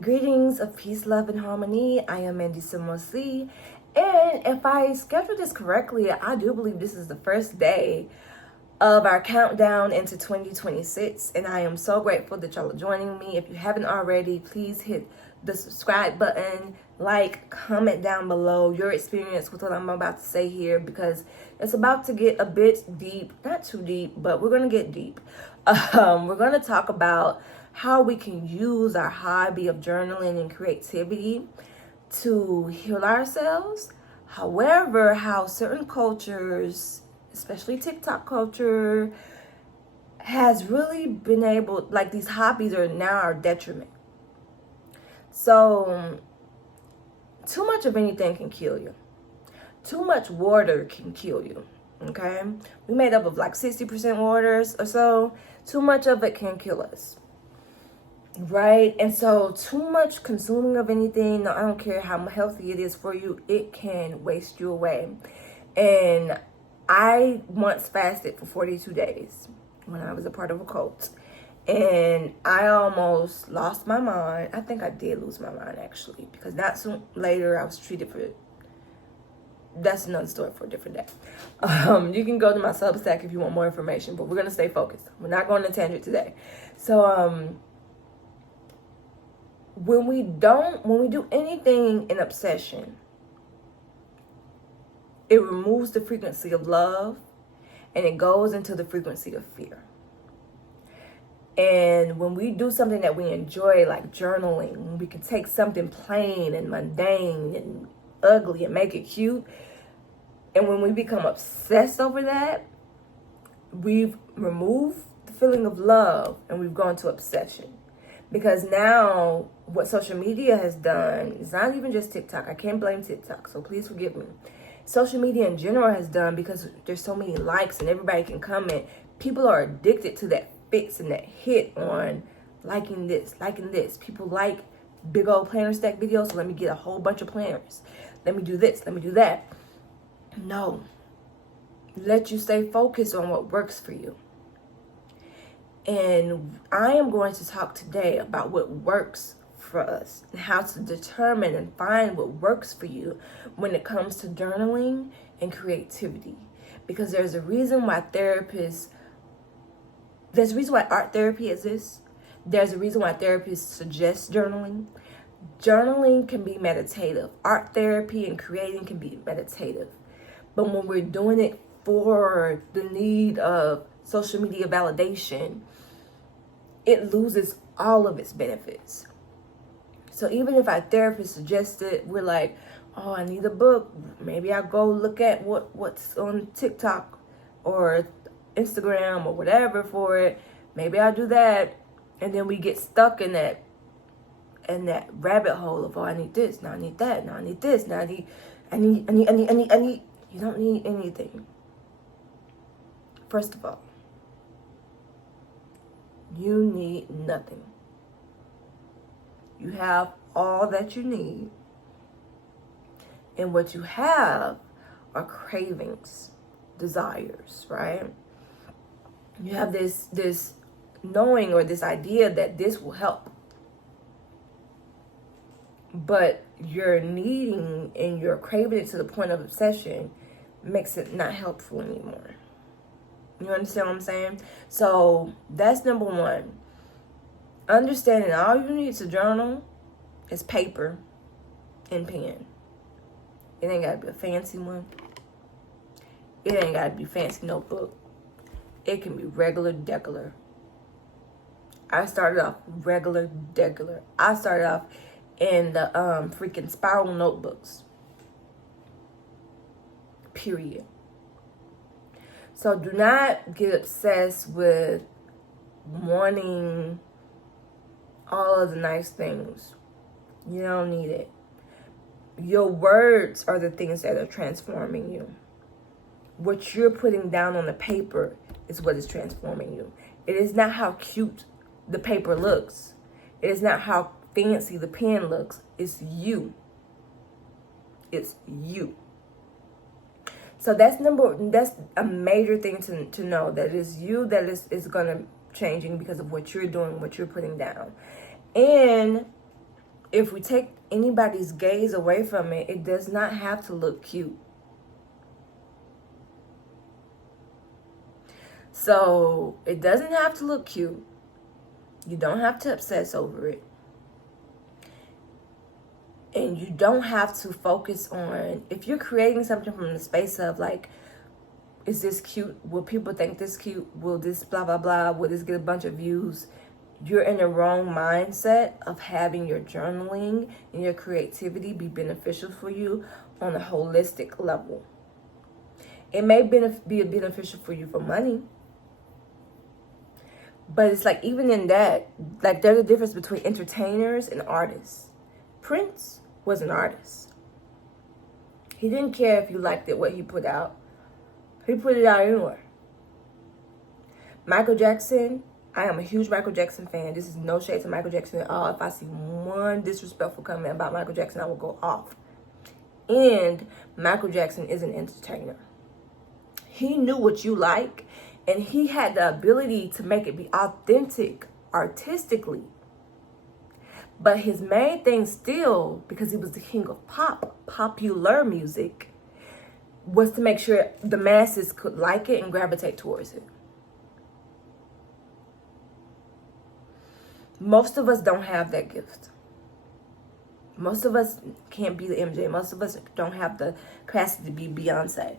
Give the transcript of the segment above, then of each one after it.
Greetings of peace, love, and harmony. I am Mandy Simosi. And if I scheduled this correctly, I do believe this is the first day of our countdown into 2026. And I am so grateful that y'all are joining me. If you haven't already, please hit the subscribe button, like, comment down below your experience with what I'm about to say here, because it's about to get a bit deep. Not too deep, but we're going to get deep. We're going to talk about how we can use our hobby of journaling and creativity to heal ourselves. However, how certain cultures, especially TikTok culture, has really been able, like, these hobbies are now our detriment. So, too much of anything can kill you. Too much water can kill you. Okay? We made up of like 60% waters or so. Too much of it can kill us. Right? And so too much consuming of anything, I don't care how healthy it is for you, it can waste you away. And I once fasted for 42 days when I was a part of a cult. And I almost lost my mind. I think I did lose my mind, actually, because not soon later I was treated for it. That's another story for a different day. You can go to my Substack if you want more information, but we're going to stay focused. We're not going to tangent today. So, when we do anything in obsession, it removes the frequency of love and it goes into the frequency of fear. And when we do something that we enjoy, like journaling, we can take something plain and mundane and ugly and make it cute. And when we become obsessed over that, we've removed the feeling of love and we've gone to obsession. Because now what social media has done, it's not even just TikTok. I can't blame TikTok, so please forgive me. Social media in general has done, because there's so many likes and everybody can comment, people are addicted to that fix and that hit on liking this, liking this. People like big old planner stack videos, so let me get a whole bunch of planners. Let me do this, let me do that. No. Let you stay focused on what works for you. And I am going to talk today about what works for us and how to determine and find what works for you when it comes to journaling and creativity. Because there's a reason why art therapy exists. There's a reason why therapists suggest journaling. Journaling can be meditative. Art therapy and creating can be meditative. But when we're doing it for the need of social media validation, it loses all of its benefits. So even if our therapist suggests it, we're like, oh, I need a book. Maybe I'll go look at what's on TikTok or Instagram or whatever for it. Maybe I'll do that. And then we get stuck in that rabbit hole of, oh, I need this, now I need that, now I need this, now I need. You don't need anything. First of all, you need nothing. You have all that you need. And what you have are cravings, desires, right? You have this knowing or this idea that this will help. But your needing and your craving it to the point of obsession makes it not helpful anymore. You understand what I'm saying? So that's number one. Understanding all you need to journal is paper and pen. It ain't got to be a fancy one. It ain't got to be a fancy notebook. It can be regular degular. I started off regular degular. I started off in the freaking spiral notebooks. Period. So do not get obsessed with wanting all of the nice things. You don't need it. Your words are the things that are transforming you. What you're putting down on the paper is what is transforming you. It is not how cute the paper looks. It is not how fancy the pen looks. It's you. It's you. So that's a major thing to know, that it's you that is going to changing because of what you're doing, what you're putting down. And if we take anybody's gaze away from it, it does not have to look cute. So it doesn't have to look cute. You don't have to obsess over it. And you don't have to focus on, if you're creating something from the space of like, is this cute? Will people think this cute? Will this blah, blah, blah? Will this get a bunch of views? You're in the wrong mindset of having your journaling and your creativity be beneficial for you on a holistic level. It may be beneficial for you for money. But it's like, even in that, like, there's a difference between entertainers and artists. Prince was an artist. He didn't care if you liked it, what he put out. He put it out anyway. Michael Jackson, I am a huge Michael Jackson fan. This is no shade to Michael Jackson at all. If I see one disrespectful comment about Michael Jackson, I will go off. And Michael Jackson is an entertainer. He knew what you like, and he had the ability to make it be authentic artistically. But his main thing still, because he was the king of popular music, was to make sure the masses could like it and gravitate towards it. Most of us don't have that gift. Most of us can't be the MJ. Most of us don't have the capacity to be Beyonce.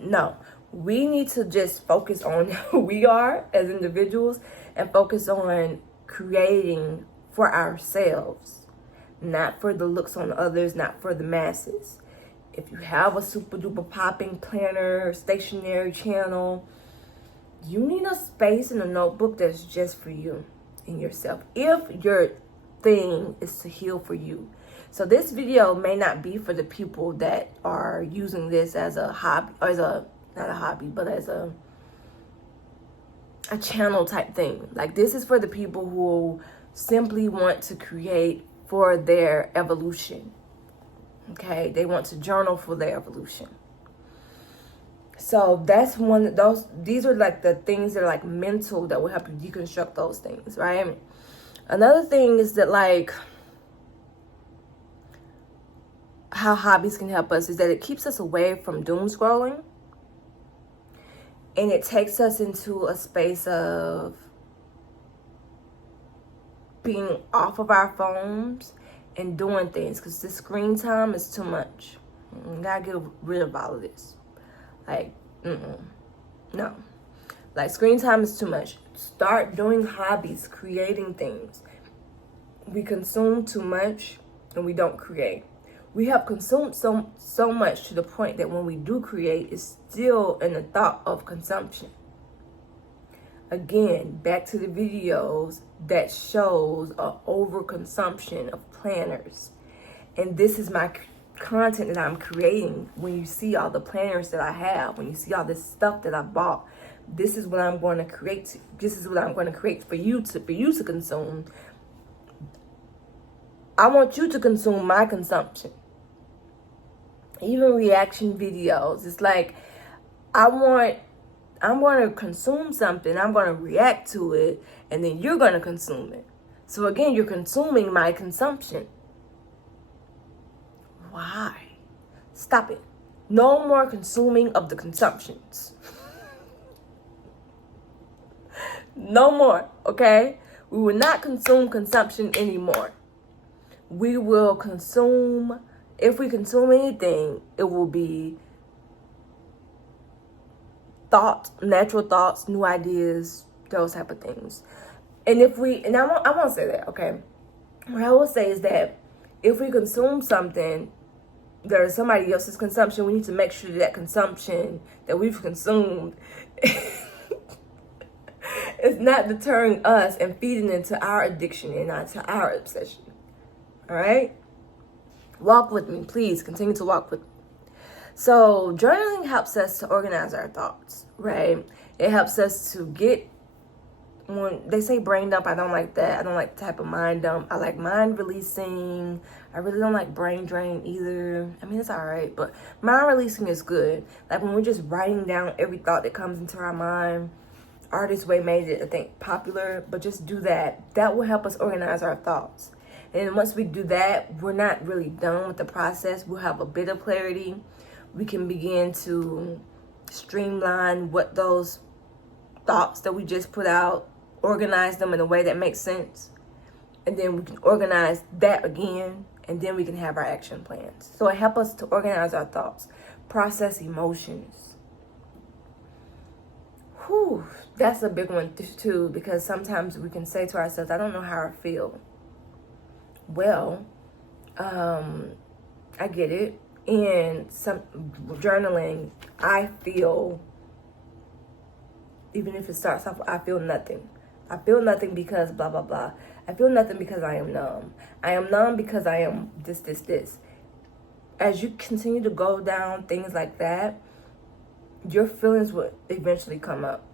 No. We need to just focus on who we are as individuals and focus on creating for ourselves, not for the looks on others, not for the masses. If you have a super duper popping planner, stationery channel, you need a space in a notebook that's just for you and yourself. If your thing is to heal for you. So this video may not be for the people that are using this as a hobby, or not a hobby, but as a channel type thing. Like, this is for the people who simply want to create for their evolution. Okay, they want to journal for their evolution. So that's one of those. These are like the things that are like mental, that will help you deconstruct those things, right? Another thing is that, like, how hobbies can help us is that it keeps us away from doom scrolling. And it takes us into a space of being off of our phones and doing things, because the screen time is too much. You gotta get rid of all of this. Like, no. Like, screen time is too much. Start doing hobbies, creating things. We consume too much and we don't create. We have consumed so much to the point that when we do create, it's still in the thought of consumption. Again, back to the videos that shows a overconsumption of planners. And this is my content that I'm creating. When you see all the planners that I have, when you see all this stuff that I bought, this is what I'm going to create. This is what I'm going to create for you to consume. I want you to consume my consumption. Even reaction videos. It's like, I'm going to consume something, I'm going to react to it, and then you're going to consume it. So again, you're consuming my consumption. Why? Stop it. No more consuming of the consumptions. No more, okay? We will not consume consumption anymore. We will consume, if we consume anything, it will be thoughts, natural thoughts, new ideas, those type of things. And I won't say that, okay? What I will say is that if we consume something that is somebody else's consumption, we need to make sure that consumption that we've consumed is not deterring us and feeding into our addiction and not to our obsession. All right? Walk with me, please. Continue to walk with me. So journaling helps us to organize our thoughts, right? It helps us to get, when they say brain dump, I don't like that. I don't like the type of mind dump. I like mind releasing. I really don't like brain drain either. I mean, it's all right, but mind releasing is good. Like when we're just writing down every thought that comes into our mind. Artist Way made it, I think, popular, but just do that. That will help us organize our thoughts. And once we do that, we're not really done with the process. We'll have a bit of clarity. We can begin to streamline what those thoughts that we just put out, organize them in a way that makes sense. And then we can organize that again, and then we can have our action plans. So it helps us to organize our thoughts, process emotions. Whew, that's a big one too, because sometimes we can say to ourselves, I don't know how I feel. Well, I get it. And some journaling, I feel, even if it starts off, I feel nothing. I feel nothing because blah, blah, blah. I feel nothing because I am numb. I am numb because I am this. As you continue to go down things like that, your feelings will eventually come up.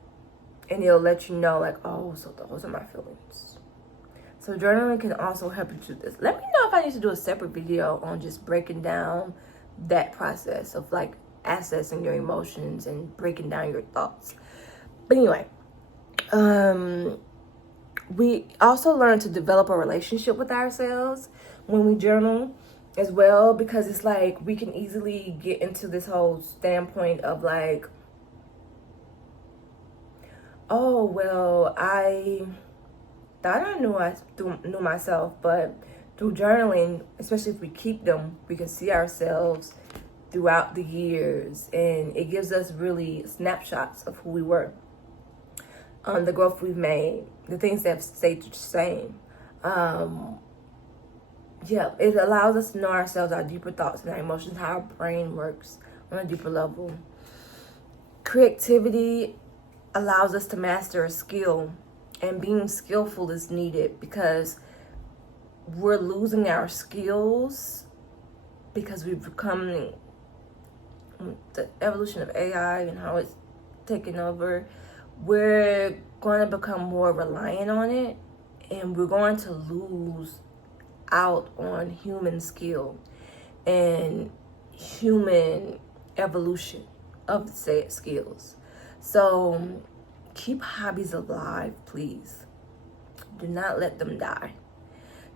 And it'll let you know, like, oh, so those are my feelings. So journaling can also help you do this. Let me know if I need to do a separate video on just breaking down that process of like accessing your emotions and breaking down your thoughts. But anyway, we also learn to develop a relationship with ourselves when we journal as well, because it's like we can easily get into this whole standpoint of like, oh, well, I thought I knew myself, but through journaling, especially if we keep them, we can see ourselves throughout the years, and it gives us really snapshots of who we were, the growth we've made, the things that have stayed the same. Yeah, it allows us to know ourselves, our deeper thoughts and our emotions, how our brain works on a deeper level. Creativity allows us to master a skill, and being skillful is needed because we're losing our skills because we've become the evolution of AI and how it's taken over. We're going to become more reliant on it, and we're going to lose out on human skill and human evolution of the said skills. So keep hobbies alive, please. Do not let them die.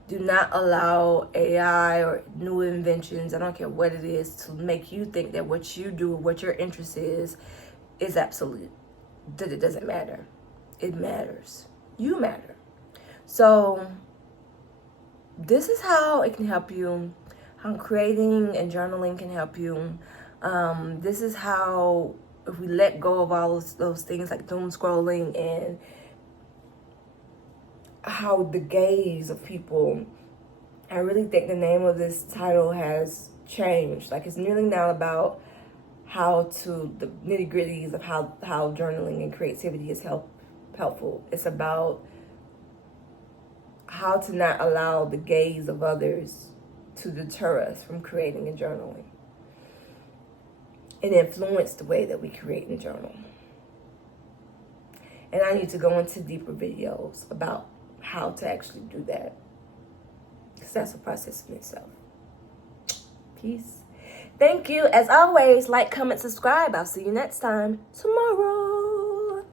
Do not allow AI or new inventions, I don't care what it is, to make you think that what you do, what your interest is absolute. That it doesn't matter. It matters. You matter. So this is how it can help you, how creating and journaling can help you. This is how, if we let go of all those things like doom scrolling and how the gaze of people, I really think the name of this title has changed. Like, it's nearly now about how to, the nitty gritties of how journaling and creativity is helpful. It's about how to not allow the gaze of others to deter us from creating and journaling and influence the way that we create and journal. And I need to go into deeper videos about how to actually do that, because that's a process in itself. Peace. Thank you. As always, like, comment, subscribe. I'll see you next time tomorrow.